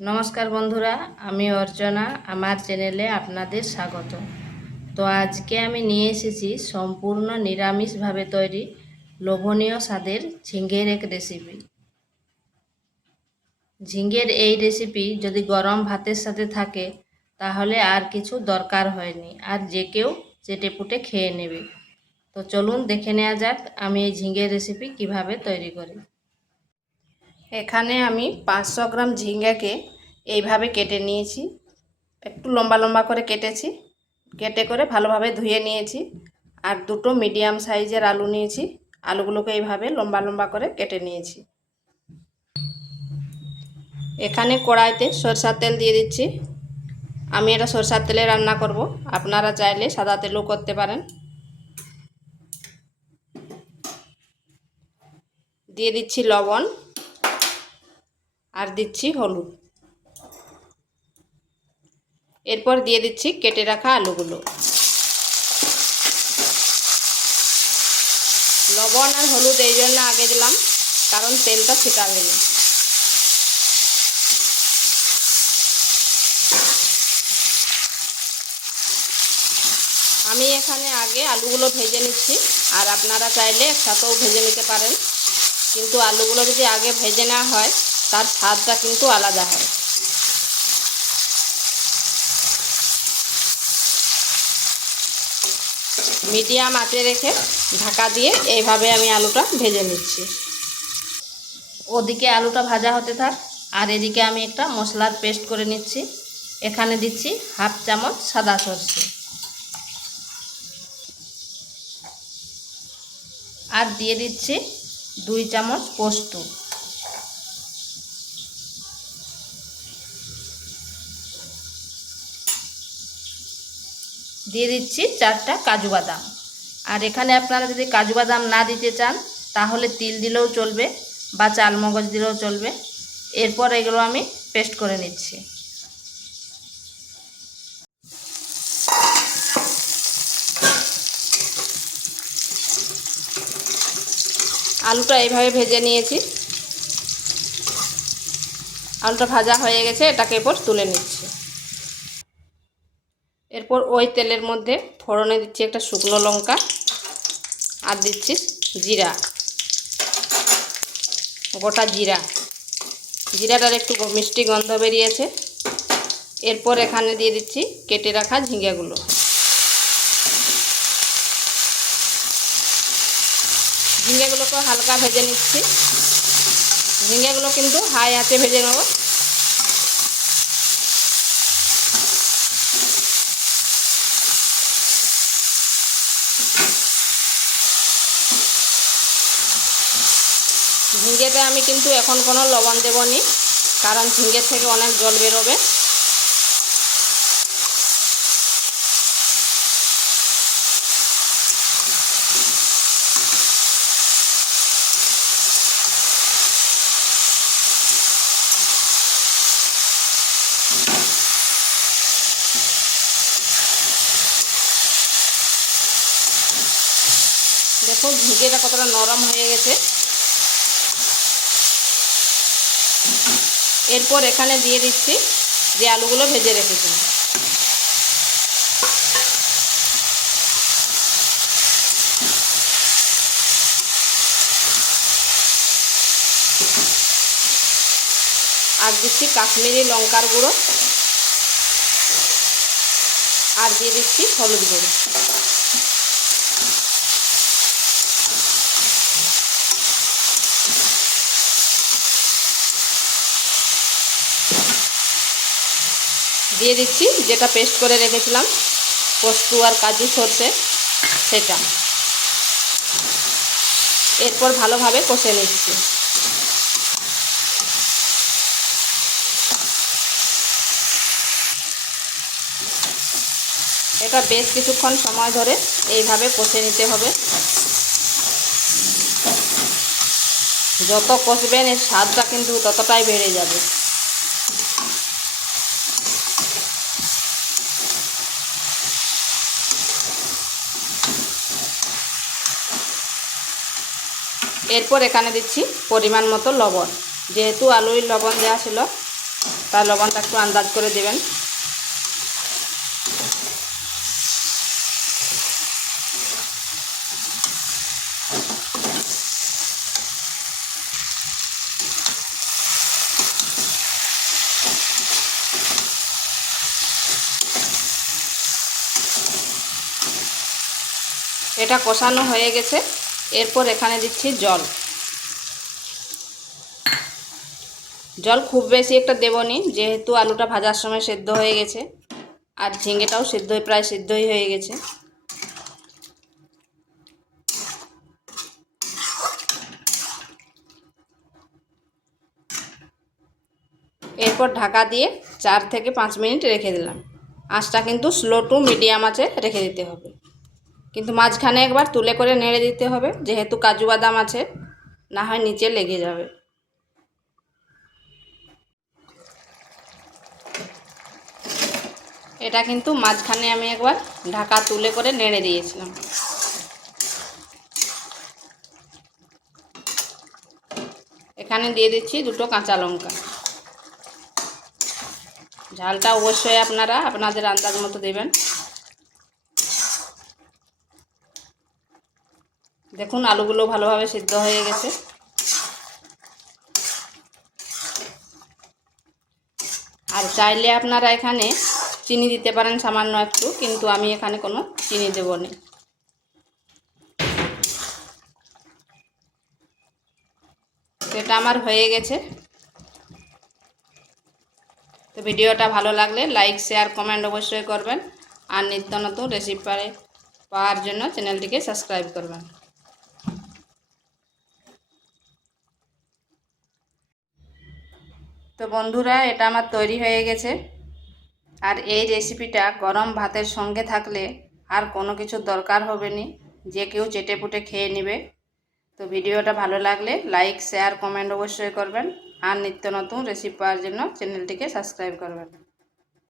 নমস্কার বন্ধুরা, আমি অর্চনা, আমার চ্যানেলে আপনাদের স্বাগত। তো আজকে আমি নিয়ে এসেছি সম্পূর্ণ নিরামিষভাবে তৈরি লোভনীয় স্বাদের ঝিঙ্গের এক রেসিপি ঝিঙ্গের এই রেসিপি যদি গরম ভাতের সাথে থাকে, তাহলে আর কিছু দরকার হয়নি, আর যে কেউ চেটেপুটে খেয়ে নেবে। তো চলুন দেখে নেওয়া যাক আমি এই ঝিঙ্গের রেসিপি কীভাবে তৈরি করি। এখানে আমি পাঁচশো গ্রাম ঝিঙ্গাকে এইভাবে কেটে নিয়েছি। একটু লম্বা লম্বা করে কেটেছি। কেটে করে ভালোভাবে ধুয়ে নিয়েছি। আর দুটো মিডিয়াম সাইজের আলু নিয়েছি। আলুগুলোকে এইভাবে লম্বা লম্বা করে কেটে নিয়েছি। এখানে কড়াইতে সরষার তেল দিয়ে দিচ্ছি। আমি এটা সরষার তেলে রান্না করব। আপনারা চাইলে সাদা তেলও করতে পারেন। দিয়ে দিচ্ছি লবণ। আর দিচ্ছি হলুদ। এরপর দিয়ে দিচ্ছি কেটে রাখা আলুগুলো। লবণ আর হলুদ এই জন্য আগে দিলাম, কারণ তেলটা ছিটাবে না। আমি এখানে আগে আলুগুলো ভেজে নিচ্ছি, আর আপনারা চাইলে একসাথেও ভেজে নিতে পারেন। কিন্তু আলুগুলো যদি আগে ভেজে নেওয়া হয় তার স্বাদটা কিন্তু আলাদা হয়। মিডিয়াম আঁচে রেখে ঢাকা দিয়ে এইভাবে আমি আলুটা ভেজে নিচ্ছি। ওদিকে আলুটা ভাজা হতে থাক, আর এদিকে আমি একটা মশলার পেস্ট করে নিচ্ছি। এখানে দিচ্ছি হাফ চামচ সাদা সর্ষে। আর দিয়ে দিচ্ছি দুই চামচ পোস্ত। দিয়ে দিচ্ছি চারটা কাজু বাদাম। আর এখানে আপনারা যদি কাজু বাদাম না দিতে চান, তাহলে তিল দিলেও চলবে বা চালমগজ দিলেও চলবে। এরপর এগুলো আমি পেস্ট করে নিচ্ছি। আলুটা এইভাবে ভেজে নিয়েছি। আলুটা ভাজা হয়ে গেছে, এটাকে এরপর তুলে নিচ্ছি। এরপর ওই তেলের মধ্যে ফোড়নে দিচ্ছি একটা শুকনো লঙ্কা আর দিচ্ছি জিরা, গোটা জিরা। জিরাটার একটু মিষ্টি গন্ধ বেরিয়েছে। এরপর এখানে দিয়ে দিচ্ছি কেটে রাখা ঝিঙ্গাগুলো। ঝিঙ্গাগুলোকে হালকা ভেজে নিচ্ছি। ঝিঙ্গাগুলো কিন্তু হাই আঁচে ভেজে নেব। ঝিঙ্গেতে আমি কিন্তু এখন কোনো লবণ দেব নি কারণ ঝিঙ্গের থেকে অনেক জল বেরোবে। দেখুন, ঝিঙ্গেটা কতটা নরম হয়ে গেছে। এরপর এখানে দিয়ে দিচ্ছি যে আলুগুলো ভেজে রেখেছি। আর দিচ্ছি কাশ্মীরি লঙ্কার গুঁড়ো। আর দিয়ে দিচ্ছি হলুদ গুঁড়ো। দিয়ে দিচ্ছি, যেটা পেস্ট করে রেখেছিলাম, পোস্তু আর কাজু সর্ষে, সেটা। এরপর ভালোভাবে কষে নিচ্ছি। এটা বেশ কিছুক্ষণ সময় ধরে এইভাবে কষে নিতে হবে। যত কষবেন, এর স্বাদটা কিন্তু ততটাই বেড়ে যাবে। এরপর এখানে দিচ্ছি পরিমাণ মতো লবণ। যেহেতু আলুর লবণ দেওয়া ছিল, তার লবণটা একটু আন্দাজ করে দেবেন। এটা কষানো হয়ে গেছে। এরপর এখানে দিচ্ছি জল। জল খুব বেশি একটা দেবনি যেহেতু আলুটা ভাজার সময় সেদ্ধ হয়ে গেছে, আর ঝিঙেটাও সেদ্ধ প্রায় সেদ্ধই হয়ে গেছে। এরপর ঢাকা দিয়ে চার থেকে পাঁচ মিনিট রেখে দিলাম। আঁচটা কিন্তু স্লো টু মিডিয়াম আছে রেখে দিতে হবে। কিন্তু মাঝখানে একবার তুলে করে নেড়ে দিতে হবে, যেহেতু কাজু বাদাম আছে, না হয় নিচে লেগে যাবে। এটা কিন্তু মাঝখানে আমি একবার ঢাকা তুলে করে নেড়ে দিয়েছিলাম। এখানে দিয়ে দিচ্ছি দুটো কাঁচা লঙ্কা। ঝালটা অবশ্যই আপনারা আপনাদের আন্দাজ মতো দেবেন। দেখুন, আলুগুলো ভালোভাবে সিদ্ধ হয়ে গেছে। আর চাইলে আপনারা এখানে চিনি দিতে পারেন সামান্য একটু, কিন্তু আমি এখানে কোনো চিনি দেব না। এটা আমার হয়ে গেছে। তো ভিডিওটা ভালো লাগলে লাইক, শেয়ার, কমেন্ট অবশ্যই করবেন। আর নিত্য নতুন রেসিপি পাওয়ার জন্য চ্যানেলটিকে সাবস্ক্রাইব করবেন। তো বন্ধুরা, এটা আমার তৈরি হয়ে গেছে। আর এই রেসিপিটা গরম ভাতের সঙ্গে থাকলে আর কোনো কিছু দরকার হবে নি। যে কেউ চেটে পুটে খেয়ে নেবে। তো ভিডিওটা ভালো লাগলে লাইক শেয়ার কমেন্ট অবশ্যই করবেন। আর নিত্য নতুন রেসিপি পাওয়ার জন্য চ্যানেলটিকে সাবস্ক্রাইব করবেন।